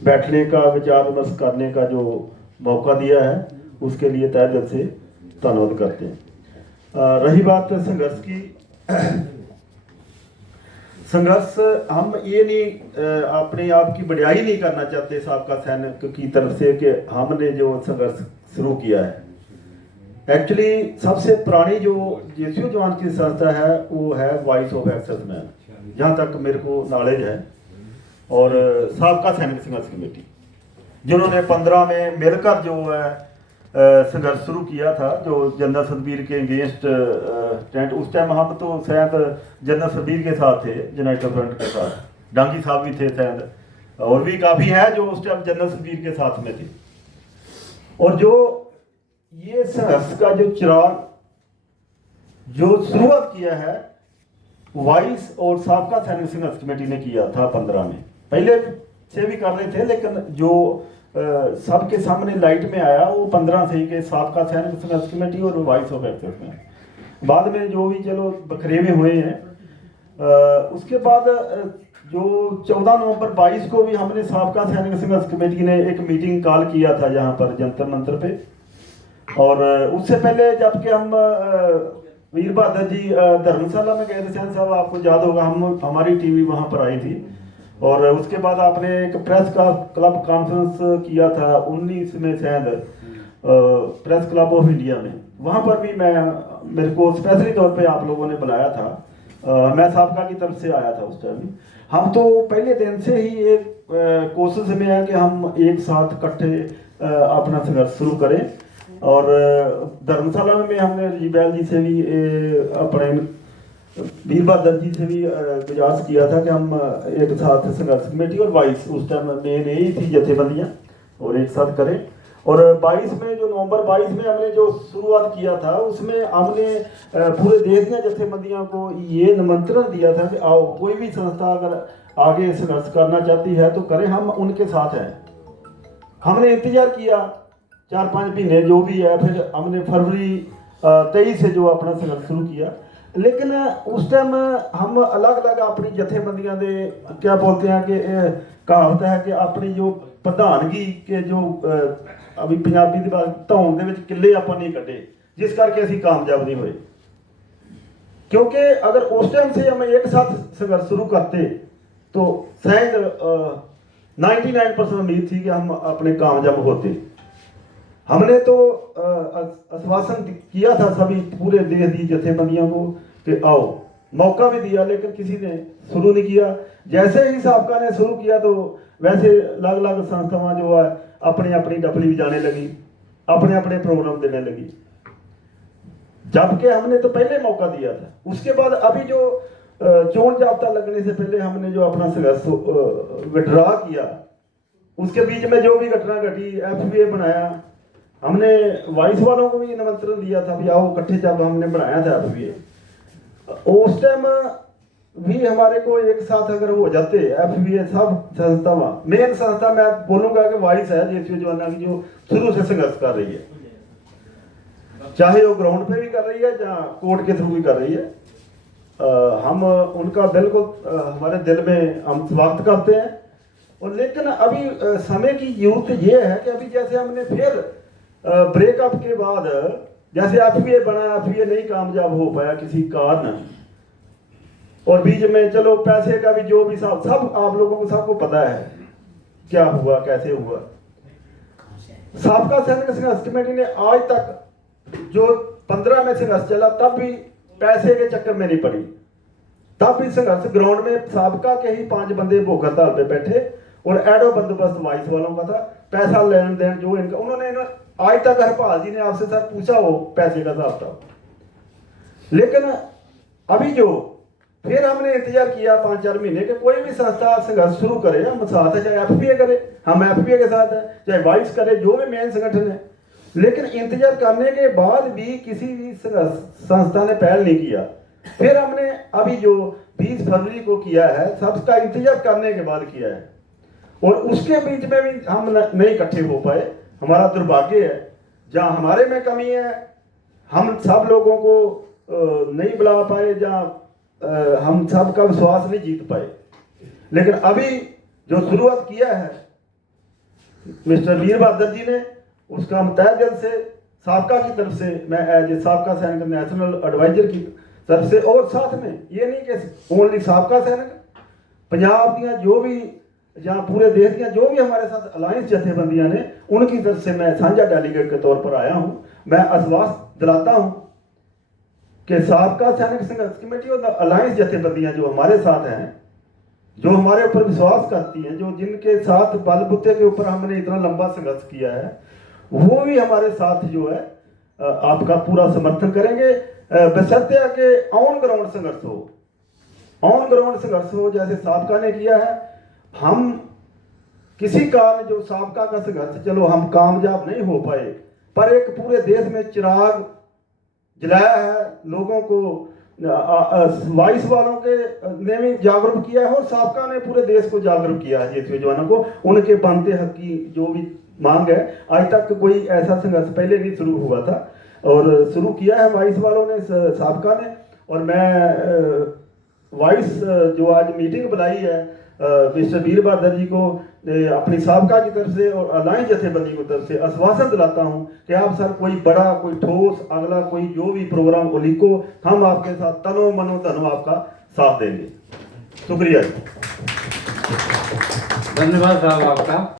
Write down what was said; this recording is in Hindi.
बैठने का, विचार विमर्श करने का जो मौका दिया है, उसके लिए तहे दिल से धन्यवाद करते हैं। रही बात संघर्ष की, संघर्ष हम ये नहीं अपने आप की बढ़ियाई नहीं करना चाहते साबका सैनिक की तरफ से कि हमने जो संघर्ष शुरू किया है। एक्चुअली सबसे पुरानी जो जेसीओ जवान की संस्था है वो है वॉइस ऑफ एक्सेसमैन, जहाँ तक मेरे को नॉलेज है, और साबका सैनिक संघर्ष कमेटी जिन्होंने 15 में मिलकर जो है संघर्ष शुरू किया था, जो जनरल सतबीर के अगेंस्ट टेंट। उस टाइम हम तो शायद जनरल सतबीर के साथ थे, यूनाइटेड फ्रंट के साथ, डांगी साहब भी थे शायद, और भी काफ़ी है जो उस टाइम जनरल सतबीर के साथ में थे। और जो ये संघर्ष का जो चिराग जो शुरुआत किया है वाइस और साबका सैनिक संघर्ष कमेटी ने किया था 15 में, पहले से भी कर रहे थे, लेकिन जो सबके सामने लाइट में आया वो 15 से ही के साबका सैनिक संघर्ष कमेटी और वाइस ऑफ एक्सेस में। बाद में जो भी चलो बखरेवे हुए हैं, उसके बाद जो 14 नवंबर 22 को भी हमने साबका सैनिक संघर्ष कमेटी ने एक मीटिंग कॉल किया था जहाँ पर जंतर मंतर पे। और उससे पहले जबकि हम वीर बहादुर जी धर्मशाला में गए थे, सैन साहब आपको याद होगा, हमारी टीवी वहाँ पर आई थी। और उसके बाद आपने एक प्रेस का क्लब कॉन्फ्रेंस किया था 19 में शायद, प्रेस क्लब ऑफ इंडिया में। वहाँ पर भी मेरे को स्पेशली तौर पे आप लोगों ने बुलाया था। मैं साबका की तरफ से आया था उस टाइम। हम तो पहले दिन से ही एक कोशिश में है कि हम एक साथ इकट्ठे अपना संघर्ष शुरू करें। और धर्मशाला में हमने रिजबैल जी से भी अपने वीर बहादुर जी से भी गुजारिश किया था कि हम एक साथ संघर्ष कमेटी और 22 उस टाइम मेन यही थी जथेबंदियाँ, और एक साथ करें। और 22 में जो नवंबर 22 में हमने जो शुरुआत किया था, उसमें हमने पूरे देश की जथेबंदियों को ये निमंत्रण दिया था कि आओ, कोई भी संस्था अगर आगे संघर्ष करना चाहती है तो करें, हम उनके साथ हैं। हमने इंतजार किया 4-5 महीने जो भी है, फिर हमने फरवरी 23 से जो अपना संघर्ष शुरू किया। लेकिन उस टाइम हम अलग अलग अपनी जथेबंदियां दे क्या बोलते हैं कि कहावत है कि अपनी जो प्रधानगी के जो अभी पंजाबी की बात धौन दे विच किले आपां नहीं कटे, जिस करके असीं कामयाब नहीं हुए। क्योंकि अगर उस टाइम से हम एक साथ संघर्ष शुरू करते तो शायद 99% उम्मीद थी कि हम अपने कामयाब होते। हमने तो आश्वासन किया था सभी पूरे देश की जथेबंदियों को कि आओ, मौका भी दिया, लेकिन किसी ने शुरू नहीं किया। जैसे ही साबका ने शुरू किया तो वैसे अलग अलग संस्थावां जो है अपनी अपनी डफली जाने लगी, अपने अपने प्रोग्राम देने लगी, जबकि हमने तो पहले मौका दिया था। उसके बाद अभी जो चोन जाब्ता लगने से पहले हमने जो अपना संघर्ष विड्रॉ किया, उसके बीच में जो भी घटना घटी, FBA बनाया, हमने वाइस वालों को भी निमंत्रण दिया था भी आओ इकट्ठे, जब हमने बनाया था FBA उस टाइम भी हमारे को एक साथ अगर हो जाते FBA सब संस्थावां, मेन संस्था मैं बोलूंगा कि वाइस है जेसीओ जवाना की, जो शुरू से संघर्ष कर रही है, चाहे वो ग्राउंड पे भी कर रही है या कोर्ट के थ्रू भी कर रही है। हम उनका बिल्कुल हमारे दिल में हम स्वागत करते हैं। और लेकिन अभी समय की जरूरत ये है कि अभी जैसे हमने फिर ब्रेकअप के बाद जैसे FBA बना, FBA नहीं कामयाब हो पाया किसी कारण, और बीच में चलो पैसे का भी जो भी सब आप लोगों को सबको पता है क्या हुआ, कैसे हुआ। साबका सैनिक संघर्ष कमेटी ने आज तक जो 15 में संघर्ष चला, तब भी पैसे के चक्कर में नहीं पड़ी। तब भी संघर्ष ग्राउंड में साबका के ही 5 बंदे भूख हड़ताल पे बैठे, और एडो बंदोबस्त वाइस वालों का था। पैसा लेन देन जो इनका, उन्होंने आज तक हरपाल जी ने आपसे सर पूछा हो पैसे का हिसाब था। लेकिन अभी जो फिर हमने इंतजार किया 5-4 महीने के कोई भी संस्था संघर्ष शुरू करे, हम साथ है, चाहे FBA करे, हम FBA के साथ है, चाहे वाइस करे, जो भी मेन संगठन है। लेकिन इंतजार करने के बाद भी किसी भी संस्था ने पहल नहीं किया। फिर हमने अभी जो 20 फरवरी को किया है, सबका इंतजार करने के बाद किया है, और उसके बीच में भी हम नहीं इकट्ठे हो पाए। हमारा दुर्भाग्य है, जहाँ हमारे में कमी है, हम सब लोगों को नहीं बुला पाए, जहाँ हम सब का विश्वास नहीं जीत पाए। लेकिन अभी जो शुरुआत किया है मिस्टर वीर बहादुर जी ने उसका हम तहे दिल से साबका की तरफ से, मैं एज ए साबका सैनिक नेशनल एडवाइजर की तरफ से, और साथ में ये नहीं कि ओनली साबका सैनिक, पंजाब दियाँ जो भी या पूरे देश दियाँ जो भी हमारे साथ अलायंस जथेबंदियाँ ने, उनकी तरफ से मैं साझा डेलीगेट के तौर पर आया हूँ। मैं आश्वास दिलाता हूँ कि साबका सैनिक संघर्ष कमेटी और अलायंस जथेबंदियाँ जो हमारे साथ हैं, जो हमारे ऊपर विश्वास करती हैं, जो जिनके साथ बलबूते के ऊपर हमने इतना लंबा संघर्ष किया है, वो भी हमारे साथ जो है आपका पूरा समर्थन करेंगे, बशर्ते कि ऑन ग्राउंड संघर्ष हो, ऑन ग्राउंड संघर्ष हो जैसे साबका ने किया है। हम किसी कारण जो साबका का संघर्ष, चलो हम कामयाब नहीं हो पाए, पर एक पूरे देश में चिराग जलाया है, लोगों को वाइस वालों के ने भी जागरूक किया है, और साबका ने पूरे देश को जागरूक किया है जेसीओ जवानों को, उनके बनते हक की जो भी मांग है। आज तक कोई ऐसा संघर्ष पहले नहीं शुरू हुआ था, और शुरू किया है वाइस वालों ने, साबका ने। और मैं वाइस जो आज मीटिंग बुलाई है मिस्टर वीर बहादुर जी को अपनी साबका की तरफ से और अलायंस जथेबंदी की तरफ से आश्वासन दिलाता हूं कि आप सर कोई बड़ा, कोई ठोस, अगला कोई जो भी प्रोग्राम को लिखो, हम आपके साथ तनो मनो धनो आपका साथ देंगे। शुक्रिया। धन्यवाद साहब आपका।